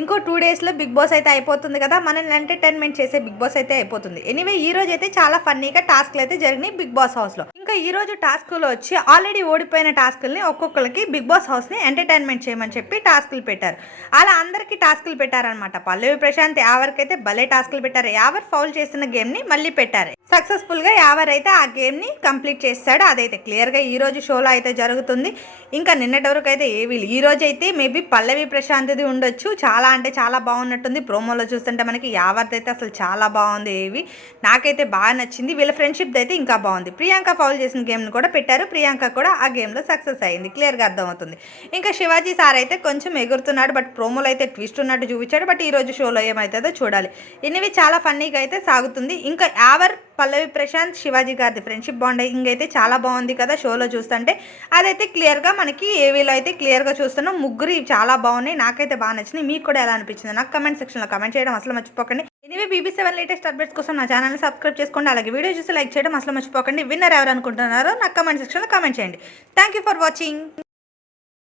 ఇంకో టూ డేస్లో big boss అయితే అయిపోతుంది కదా మనల్ని ఎంటర్టైన్మెంట్ చేసే బిగ్ బాస్ అయితే అయిపోతుంది. ఎనీవే ఈ రోజు అయితే చాలా ఫన్నీగా టాస్క్లు అయితే జరిగినాయి బిగ్ బాస్ హౌస్లో ఇంకా ఈ రోజు టాస్క్లో వచ్చి ఆల్రెడీ ఓడిపోయిన టాస్కుల్ని ఒక్కొక్కరికి బిగ్ బాస్ హౌస్ని ఎంటర్టైన్మెంట్ చేయమని చెప్పి టాస్క్లు పెట్టారు. అలా అందరికీ టాస్క్లు పెట్టారనమాట పల్లవి ప్రశాంత్ యావరికైతే భలే టాస్క్లు పెట్టారు. యావర్ ఫౌల్ చేసిన గేమ్ని మళ్ళీ పెట్టారు. సక్సెస్ఫుల్గా యావర్ అయితే ఆ గేమ్ని కంప్లీట్ చేస్తాడు. అదైతే క్లియర్గా ఈరోజు షోలో అయితే జరుగుతుంది. ఇంకా నిన్నటి వరకు అయితే ఏవి ఈ రోజు అయితే మేబీ పల్లవి ప్రశాంత్ది ఉండొచ్చు. చాలా అంటే చాలా బాగున్నట్టుంది. ప్రోమోలో చూస్తుంటే మనకి యావర్ది అయితే అసలు చాలా బాగుంది ఏవి. నాకైతే బాగా నచ్చింది. వీళ్ళ ఫ్రెండ్షిప్ది అయితే ఇంకా బాగుంది. ప్రియాంక ఫౌల్ చేసిన గేమ్ని కూడా పెట్టారు. ప్రియాంక కూడా ఆ గేమ్లో సక్సెస్ అయింది. క్లియర్గా అర్థమవుతుంది. ఇంకా శివాజీ సార్ అయితే కొంచెం ఎగురుతున్నాడు. బట్ ప్రోమోలో అయితే ట్విస్ట్ ఉన్నట్టు చూపించాడు. బట్ ఈ రోజు షోలో ఏమవుతుందో చూడాలి. ఇన్నివి చాలా ఫన్నీగా అయితే సాగుతుంది. ఇంకా యావర్ పల్లవి ప్రశాంత్ శివాజీ గారిది ఫ్రెండ్షిప్ బాండింగ్ అయితే చాలా బాగుంది కదా షోలో చూస్తుంటే. అదైతే క్లియర్గా మనకి ఏవీలో అయితే క్లియర్గా చూస్తున్నాం ముగ్గురు చాలా బాగున్నాయి. నాకైతే బాగా నచ్చినాయి. మీకు కూడా ఎలా అనిపించింది నాకు కమెంట్ సెక్షన్లో కమెంట్ చేయడం అసలు మర్చిపోకండి. Anyway BB seven latest updates కోసం నా ఛానల్ని సబ్స్క్రైబ్ చేసుకోండి. అలాగే వీడియో చూసి లైక్ చేయడం అసలు మర్చిపోకండి. విన్నర్ ఎవరు అనుకుంటున్నారో నాకు కమెంట్ సెక్షన్లో కమెంట్ చేయండి. Thank you for watching